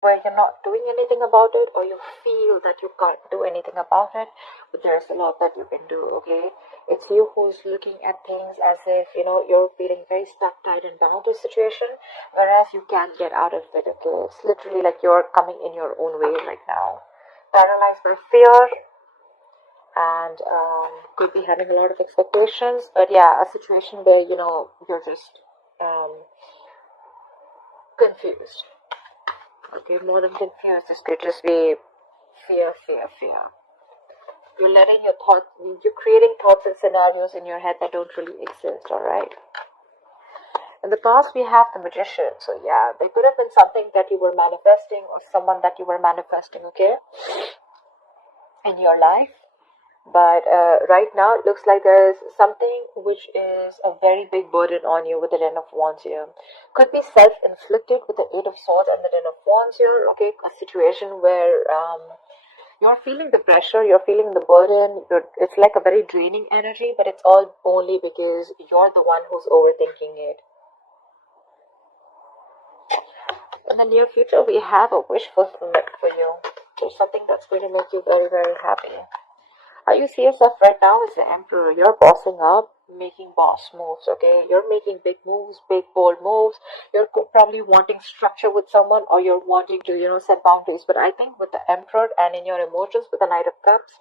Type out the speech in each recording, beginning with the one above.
where you're not doing anything about it, or you feel that you can't do anything about it, but there's a lot that you can do, okay? It's you who's looking at things as if, you're feeling very stuck, tied, and bound to a situation, whereas you can't get out of it, okay? It's literally like you're coming in your own way right now. Paralyzed by fear, and could be having a lot of expectations, but yeah, a situation where, you're just confused. Okay, more than confused, this could just be fear, fear, fear. You're letting your thoughts, you're creating thoughts and scenarios in your head that don't really exist, alright? In the past, we have the Magician. So yeah, there could have been something that you were manifesting, or someone that you were manifesting, okay, in your life. But right now, it looks like there is something which is a very big burden on you with the Ten of Wands here. Could be self-inflicted with the Eight of Swords and the Ten of Wands here. Okay, a situation where you're feeling the pressure, you're feeling the burden. It's like a very draining energy, but it's all only because you're the one who's overthinking it. In the near future, we have a wish fulfillment for you. There's something that's going to make you very, very happy. How you see yourself right now is the Emperor. You're bossing up, making boss moves, okay? You're making big moves, big bold moves. You're probably wanting structure with someone, or you're wanting to, set boundaries. But I think with the Emperor and in your emotions with the Knight of Cups,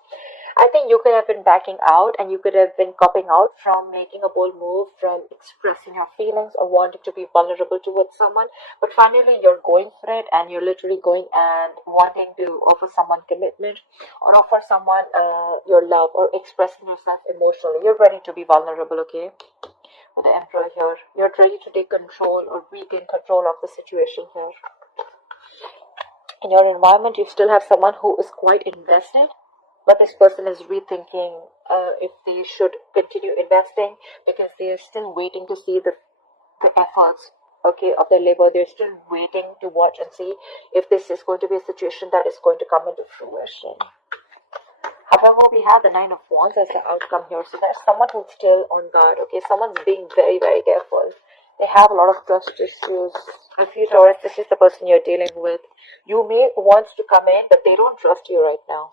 I think you could have been backing out, and you could have been copping out from making a bold move, from expressing your feelings or wanting to be vulnerable towards someone. But finally, you're going for it, and you're literally going and wanting to offer someone commitment, or offer someone your love, or expressing yourself emotionally. You're ready to be vulnerable, okay? With the Emperor here, you're ready to take control or regain control of the situation here. In your environment, you still have someone who is quite invested, but this person is rethinking if they should continue investing, because they are still waiting to see the efforts, okay, of their labor. They're still waiting to watch and see if this is going to be a situation that is going to come into fruition. However, we have the Nine of Wands as the outcome here. So there's someone who's still on guard, okay? Someone's being very, very careful. They have a lot of trust issues. If you Taurus, this is the person you're dealing with. You may want to come in, but they don't trust you right now.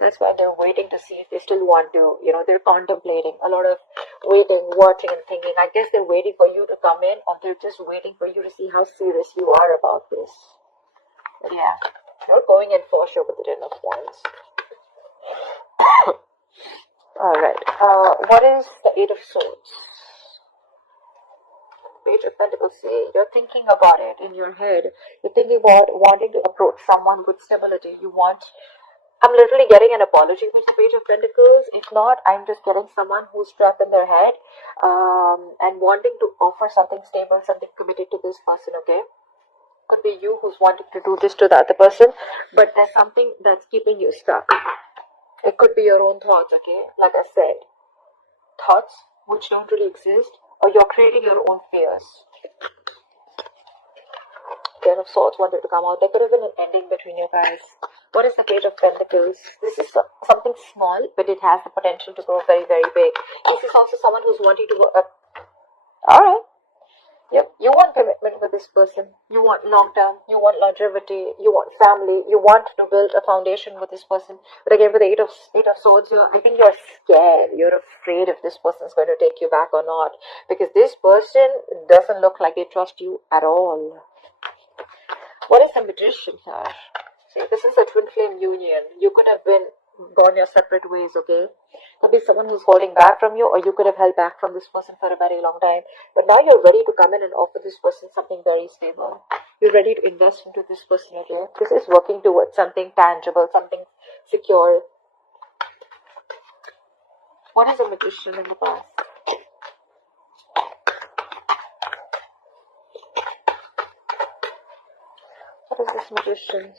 That's why they're waiting to see if they still want to, they're contemplating. A lot of waiting, watching, and thinking. I guess they're waiting for you to come in, or they're just waiting for you to see how serious you are about this. But yeah, you're going in for sure with the Ten of Wands. Alright, what is the Eight of Swords? Page of Pentacles. See, you're thinking about it in your head. You're thinking about wanting to approach someone with stability. I'm literally getting an apology with the Page of Pentacles. If not, I'm just getting someone who's trapped in their head and wanting to offer something stable, something committed to this person, okay? Could be you who's wanting to do this to the other person, but there's something that's keeping you stuck. It could be your own thoughts, okay? Like I said, thoughts which don't really exist, or you're creating your own fears. Ten of Swords wanted to come out. There could have been an ending between you guys. What is the Page of Pentacles? This is something small, but it has the potential to grow very, very big. This is also someone who's wanting to go up. Alright. Yep, you want commitment with this person. You want long term. You want longevity. You want family. You want to build a foundation with this person. But again, with the Eight of Swords here, I think you're scared. You're afraid if this person's going to take you back or not. Because this person doesn't look like they trust you at all. What is the Magician here? See, this is a twin flame union. You could have gone your separate ways, okay? Could be someone who's holding back from you, or you could have held back from this person for a very long time. But now you're ready to come in and offer this person something very stable. You're ready to invest into this person, okay? This is working towards something tangible, something secure. What is a Magician in the past? What is this Magician?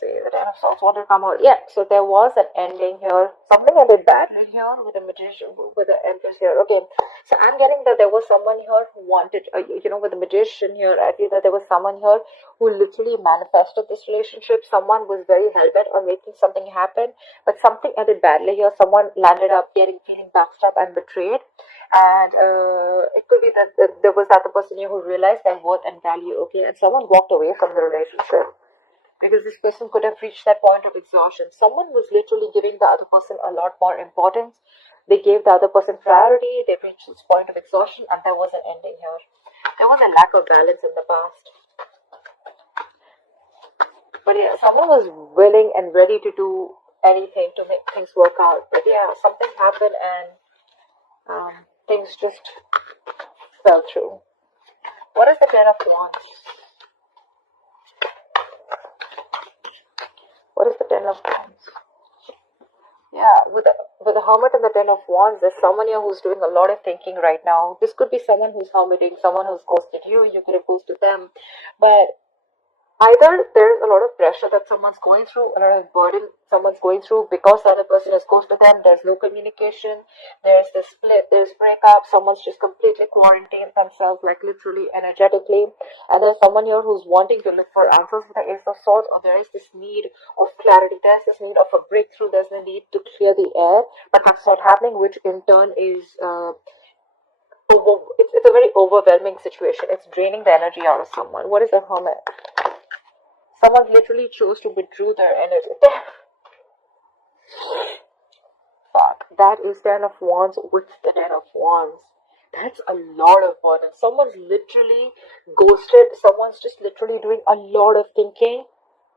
See, the Ten of Swords, what did come out? Yeah, so there was an ending here. Something ended badly here with the Magician, with the Empress here. Okay, so I'm getting that there was someone here who wanted, with the Magician here, I feel that there was someone here who literally manifested this relationship. Someone was very hell-bent on making something happen, but something ended badly here. Someone landed up feeling backstabbed and betrayed. And it could be that there was that the person here who realized their worth and value, okay, and someone walked away from the relationship because this person could have reached that point of exhaustion. Someone was literally giving the other person a lot more importance. They gave the other person priority. They reached this point of exhaustion, and there was an ending here. There was a lack of balance in the past. But yeah, someone was willing and ready to do anything to make things work out. But yeah, something happened and things just fell through. What is the Ten of Wands? What is the Ten of Wands? Yeah, with the Hermit and the Ten of Wands, there's someone here who's doing a lot of thinking right now. This could be someone who's hermiting, someone who's ghosted you. You could have ghosted them, but either there's a lot of pressure that someone's going through, a lot of burden someone's going through because the other person is close to them. There's no communication, there's the split, there's breakup, someone's just completely quarantined themselves, like literally energetically. And there's someone here who's wanting to look for answers with the Ace of Swords, or there is this need of clarity, there's this need of a breakthrough, there's the need to clear the air, but that's not happening, which in turn is it's a very overwhelming situation. It's draining the energy out of someone. What is a Hermit? Someone literally chose to withdraw their energy. Fuck. That is Ten of Wands with the Ten of Wands. That's a lot of burden. Someone's literally ghosted. Someone's just literally doing a lot of thinking,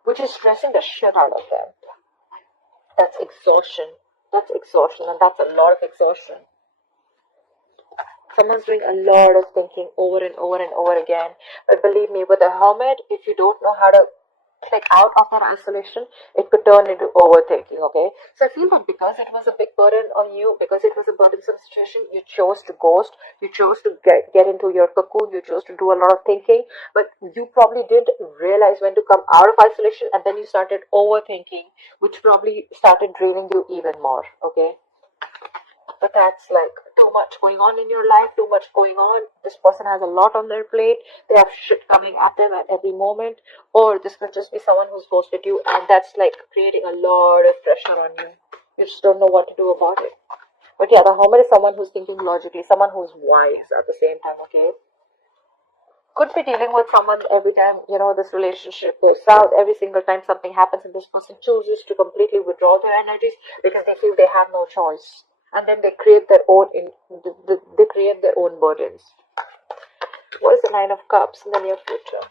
which is stressing the shit out of them. That's exhaustion. That's exhaustion, and that's a lot of exhaustion. Someone's doing a lot of thinking over and over and over again. But believe me, with a Hermit, if you don't know how to click out of that isolation, it could turn into overthinking, okay? So I feel that because it was a big burden on you, because it was a burdensome situation, you chose to ghost, you chose to get into your cocoon, you chose to do a lot of thinking, but you probably didn't realize when to come out of isolation, and then you started overthinking, which probably started draining you even more, okay? But that's like too much going on in your life, too much going on. This person has a lot on their plate. They have shit coming at them at every moment. Or this could just be someone who's ghosted you, and that's like creating a lot of pressure on you. You just don't know what to do about it. But yeah, the Hermit is someone who's thinking logically, someone who's wise at the same time, okay? Could be dealing with someone every time, this relationship goes south. Every single time something happens and this person chooses to completely withdraw their energies because they feel they have no choice. And then they create their own they create their own burdens. What is the Nine of Cups in the near future?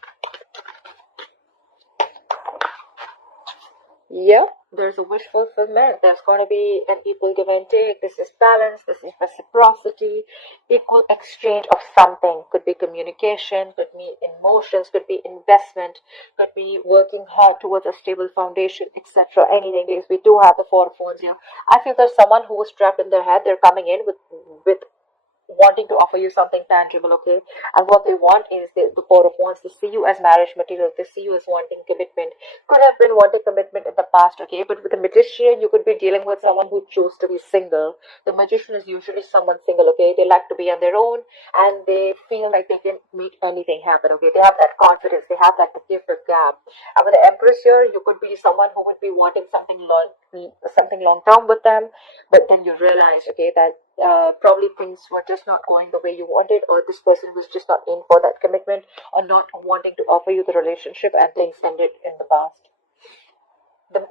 Yeah, there's a wish fulfillment. There's going to be an equal give and take. This is balance. This is reciprocity. Equal exchange of something. Could be communication. Could be emotions. Could be investment. Could be working hard towards a stable foundation, etc. Anything. Because we do have the Four of Wands here. I feel there's someone who was trapped in their head. They're coming in with wanting to offer you something tangible, okay? And what they want is the Four of Wands. They see you as marriage material. They see you as wanting commitment. Could have been wanting commitment in the past, okay? But with the Magician, you could be dealing with someone who chose to be single. The Magician is usually someone single, okay? They like to be on their own, and they feel like they can make anything happen, okay? They have that confidence. They have that gift of gab. And with the Empress here, you could be someone who would be wanting something long term with them, but then you realize, okay, that probably things were just not going the way you wanted, or this person was just not in for that commitment, or not wanting to offer you the relationship, and things ended in the past.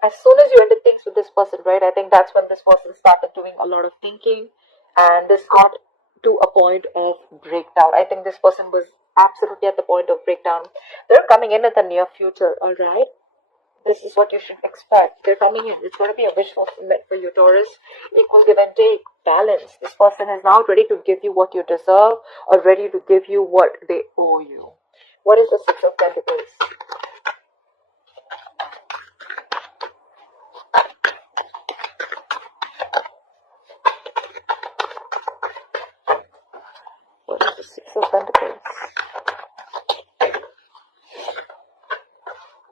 As soon as you ended things with this person, right, I think that's when this person started doing a lot of thinking, and this got to a point of breakdown. I think this person was absolutely at the point of breakdown. They're coming in the near future, alright? This is what you should expect. They're coming in. It's going to be a wish fulfillment for you, Taurus. Equal give and take. Balance. This person is now ready to give you what you deserve, or ready to give you what they owe you. What is the Six of Pentacles? What is the Six of Pentacles?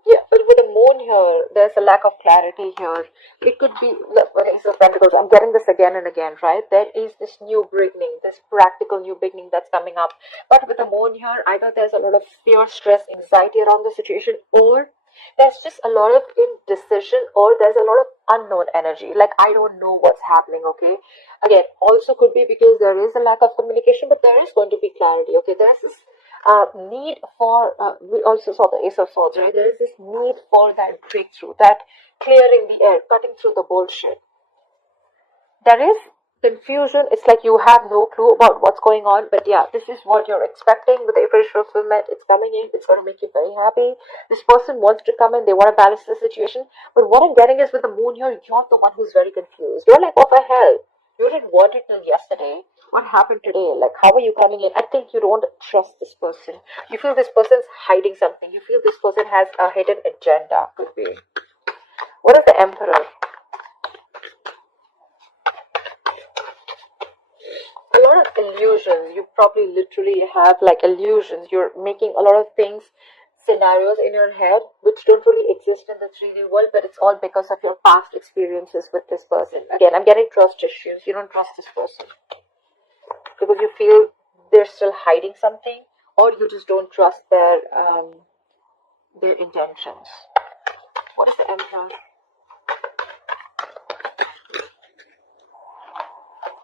Yeah, but with the Moon here, there's a lack of clarity here. It could be, look, with Ace of Pentacles, I'm getting this again and again, right? There is this new beginning, this practical new beginning that's coming up. But with the moon here, either there's a lot of fear, stress, anxiety around the situation, or there's just a lot of indecision, or there's a lot of unknown energy. Like, I don't know what's happening, okay? Again, also could be because there is a lack of communication, but there is going to be clarity, okay? There's this need for, we also saw the Ace of Swords, right? There is this need for that breakthrough, that clearing the air, cutting through the bullshit. There is confusion. It's like you have no clue about what's going on, but yeah, this is what you're expecting with the wish fulfillment. It's coming in, it's going to make you very happy. This person wants to come in, they want to balance the situation, but what I'm getting is with the moon here, you're the one who's very confused. You're like, what the hell? You didn't want it till yesterday. What happened today? Like, how are you coming in? I think you don't trust this person. You feel this person's hiding something. You feel this person has a hidden agenda. Could be. What is the Emperor? A lot of illusions. You probably literally have like illusions. You're making a lot of things, scenarios in your head which don't really exist in the 3D world, but it's all because of your past experiences with this person. Again, I'm getting trust issues. You don't trust this person because you feel they're still hiding something, or you just don't trust their intentions. What is the Emperor?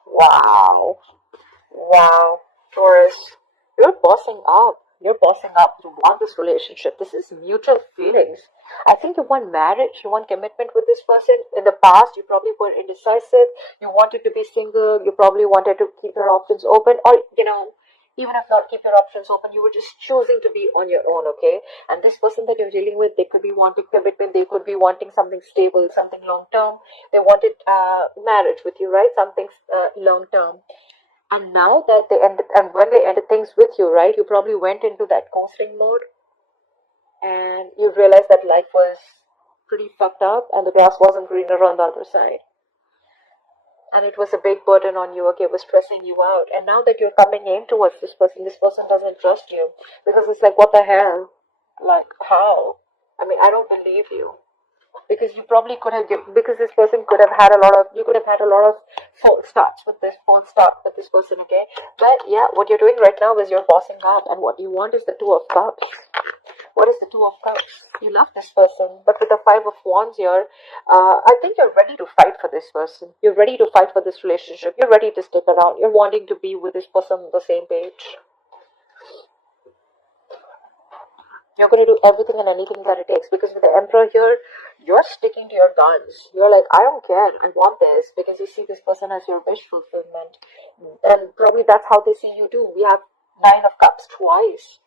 Wow. Wow, Taurus, you're bossing up. You're bossing up. You want this relationship. This is mutual feelings. I think you want marriage. You want commitment with this person. In the past, you probably were indecisive. You wanted to be single. You probably wanted to keep your options open. Or, even if not keep your options open, you were just choosing to be on your own, okay? And this person that you're dealing with, they could be wanting commitment. They could be wanting something stable, something long-term. They wanted marriage with you, right? Something long-term. And now that they ended, and when they ended things with you, right, you probably went into that coasting mode and you realized that life was pretty fucked up and the grass wasn't greener on the other side. And it was a big burden on you, okay, it was stressing you out. And now that you're coming in towards this person doesn't trust you because it's like, what the hell? Like, how? I mean, I don't believe you. Because you probably could have given, because this person could have had a lot of, you could have had a lot of false starts with this person, okay? But yeah, what you're doing right now is you're bossing up, and what you want is the Two of Cups. What is the Two of Cups? You love this person, but with the Five of Wands here, I think you're ready to fight for this person. You're ready to fight for this relationship. You're ready to stick around. You're wanting to be with this person on the same page. You're going to do everything and anything that it takes, because with the Emperor here, you're sticking to your guns. You're like, I don't care, I want this, because you see this person as your wish fulfillment. And probably that's how they see you too. We have Nine of Cups twice.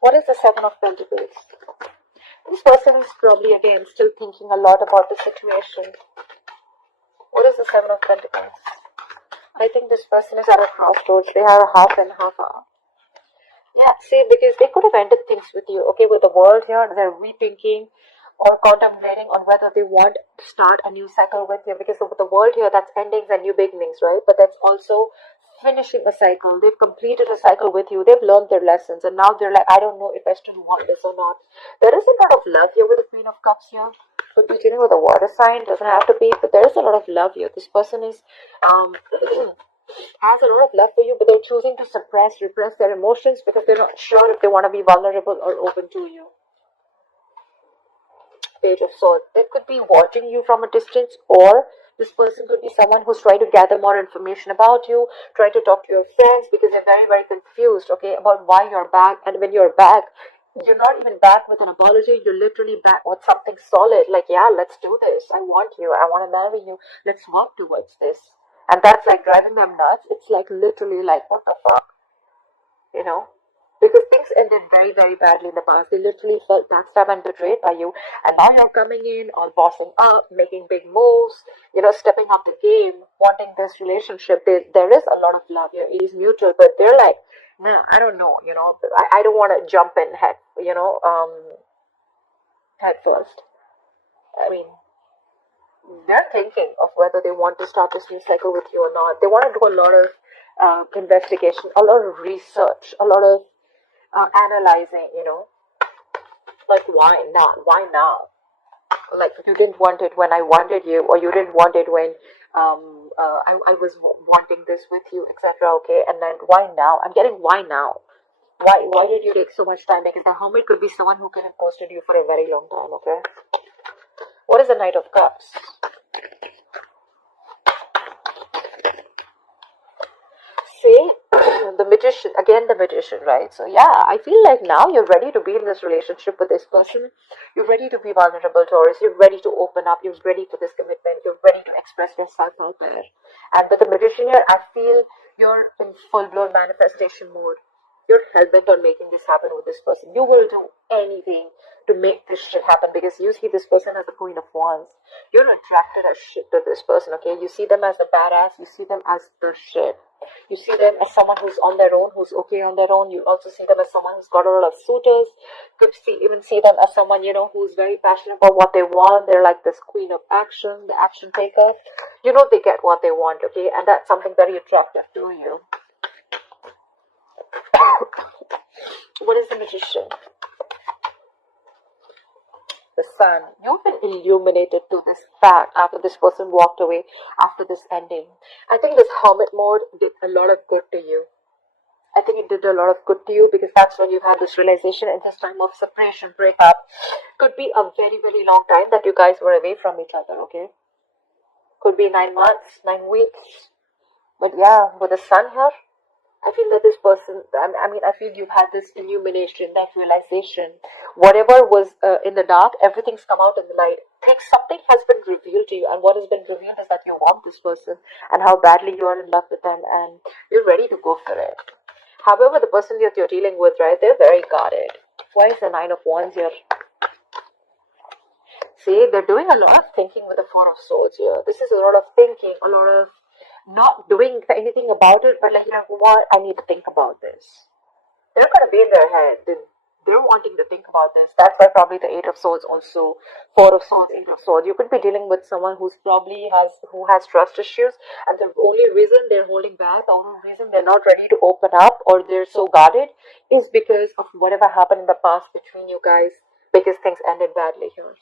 What is the Seven of Pentacles? This person is probably, again, still thinking a lot about the situation. What is the Seven of Pentacles? I think this person is at a crossroads. They have a half and half hour. Yeah, see, because they could have ended things with you, okay, with the world here, they're rethinking or contemplating on whether they want to start a new cycle with you, because with the world here, that's endings and new beginnings, right? But that's also finishing a cycle. They've completed a cycle with you, they've learned their lessons, and now they're like, I don't know if I still want this or not. There is a lot of love here with the Queen of Cups here. Could be dealing with a water sign, doesn't have to be, but there is a lot of love here. This person is, has a lot of love for you, but they're choosing to repress their emotions because they're not sure if they want to be vulnerable or open to you. Page of Swords. They could be watching you from a distance, or this person could be someone who's trying to gather more information about you, trying to talk to your friends because they're very, very confused, okay, about why you're back. And when you're back, you're not even back with an apology, you're literally back with something solid, like, yeah, let's do this. I want you. I want to marry you. Let's work towards this. And that's like driving them nuts. It's like literally like, what the fuck? Because things ended very, very badly in the past. They literally felt backstabbed and betrayed by you. And now you're coming in, all bossing up, making big moves, stepping up the game, wanting this relationship. There is a lot of love here. It is mutual, but they're like, no, I don't know, I don't want to jump in head first. I mean, they're thinking of whether they want to start this new cycle with you or not. They want to do a lot of investigation, a lot of research, a lot of analyzing, Like, why not? Why now? Like, you didn't want it when I wanted you, or you didn't want it when I was wanting this with you, etc. Okay, and then why now? I'm getting why now. Why did you take so much time? Because the hermit could be someone who can have ghosted you for a very long time. Okay, what is the Knight of Cups? See, the Magician, again the Magician, right? So yeah, I feel like now you're ready to be in this relationship with this person. You're ready to be vulnerable, Taurus. You're ready to open up. You're ready for this commitment. You're ready to express yourself out there. And with the Magician here, I feel you're in full-blown manifestation mode. You're hell-bent on making this happen with this person. You will do anything to make this shit happen, because you see this person as the Queen of Wands. You're attracted as shit to this person, okay? You see them as the badass. You see them as the shit. You see them as someone who's on their own, who's okay on their own. You also see them as someone who's got a lot of suitors. Could even see them as someone, who's very passionate about what they want. They're like this queen of action, the action taker. They get what they want, okay? And that's something very attractive to you. What is the Magician? The Sun. You've been illuminated to this fact after this person walked away, after this ending. I think this hermit mode did a lot of good to you. I think it did a lot of good to you, because that's when you've had this realization in this time of separation, breakup. Could be a very, very long time that you guys were away from each other, okay? Could be 9 months, 9 weeks. But yeah, with the Sun here, I feel that this person, I feel you've had this illumination, that realization. Whatever was in the dark, everything's come out in the light. Something has been revealed to you, and what has been revealed is that you want this person, and how badly you are in love with them, and you're ready to go for it. However, the person that you're dealing with, right, they're very guarded. Why is the Nine of Wands here? See, they're doing a lot of thinking with the Four of Swords here. This is a lot of thinking, a lot of not doing anything about it, but like, what? I need to think about this. They're going to be in their head. They're wanting to think about this. That's why probably the Eight of Swords also, Four of Swords, Eight of Swords. You could be dealing with someone who has trust issues, and the only reason they're holding back, the only reason they're not ready to open up, or they're so guarded, is because of whatever happened in the past between you guys, because things ended badly here.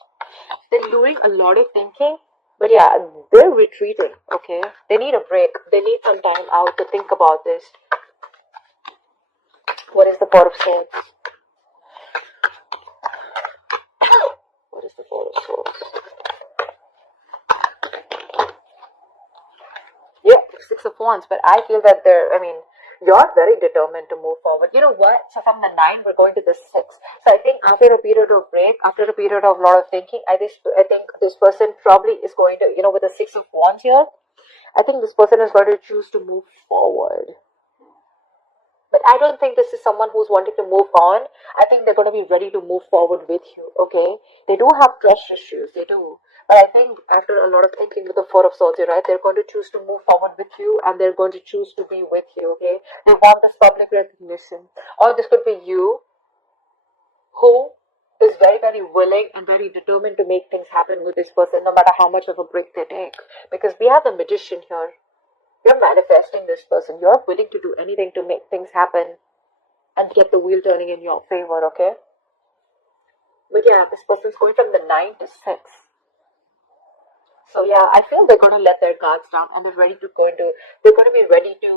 They're doing a lot of thinking. But yeah, they're retreating, okay? They need a break. They need some time out to think about this. What is the Four of Swords? What is the Four of Swords? Yeah, Six of Wands. But I feel that you're very determined to move forward. You know what? So from the 9, we're going to the 6. So I think after a period of break, after a period of a lot of thinking, I think this person probably is going to, with the 6 of Wands here, I think this person is going to choose to move forward. But I don't think this is someone who's wanting to move on. I think they're going to be ready to move forward with you, okay? They do have trust issues, they do. But I think after a lot of thinking with the Four of Swords, right, they're going to choose to move forward with you, and they're going to choose to be with you, okay? They want this public recognition. Or this could be you, who is very, very willing and very determined to make things happen with this person, no matter how much of a break they take. Because we have the Magician here. You're manifesting this person. You're willing to do anything to make things happen and get the wheel turning in your favor, okay? But yeah, this person's going from the 9 to 6. So yeah, I feel they're going to let their guards down, and they're going to be ready to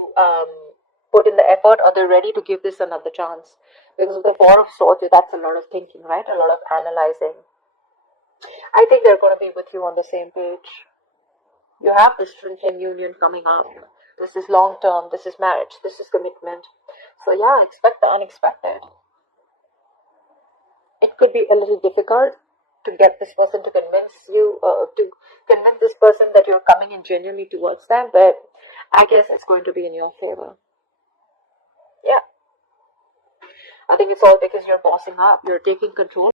put in the effort, or they're ready to give this another chance. Because with the Four of Swords, that's a lot of thinking, right? A lot of analyzing. I think they're going to be with you on the same page. You have this twin union coming up. This is long term. This is marriage. This is commitment. So yeah, expect the unexpected. It could be a little difficult to get this person to convince you, to convince this person that you're coming in genuinely towards them, but I guess it's going to be in your favor. Yeah. I think it's all because you're bossing up. You're taking control.